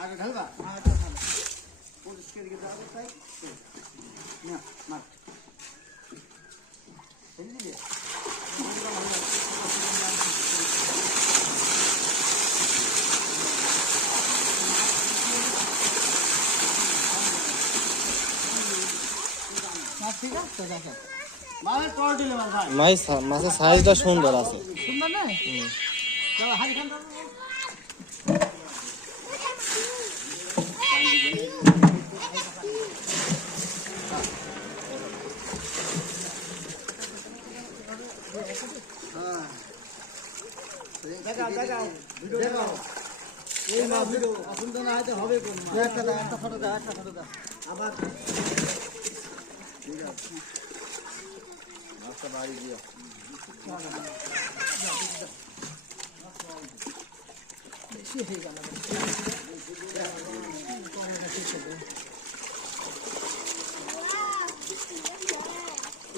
আগে ঢালবা আটা ঢালো। পরিষ্কার দিকে যাবে তাই না মার ফেলে দিবি মাছ ঠিক আছে দেখো। মাছ টর দিলে মার ভাই মাছের সাইজটা সুন্দর আছে। সুন্দর না? চলো হাড়ি খান দেখাও দেখাও দেখাও এই মা ভিডিও পছন্দ না হয়তো হবে কোন মা একটা ফটো দাও একটা ফটো দাও আবার ঠিক আছে মাছটা বাড়ি দিও বেশি হয়ে গেল।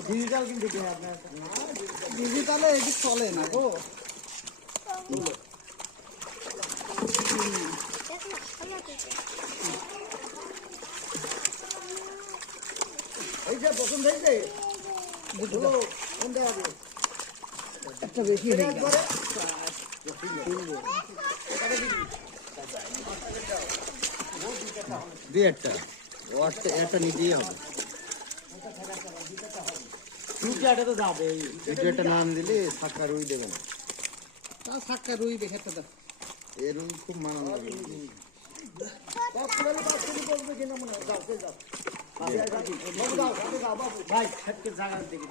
ডিজিটাল কিন্তু কি আপনার ডিজিটালে এদিক চলে না গো। এই যে পছন্দ হয়েছে দুটো কোনটা হবে একটা বেশি হয়ে গেল। দিয়ে একটা নিতেই হবে। দুটাটা তো যাবে একটু একটা নাম দিলে সাক্কা রুই দেবে না। তা সাক্কা রুই দেখে একটা দাও। এরকম খুব মানানো লাগে। ভাই জায়গা দেখে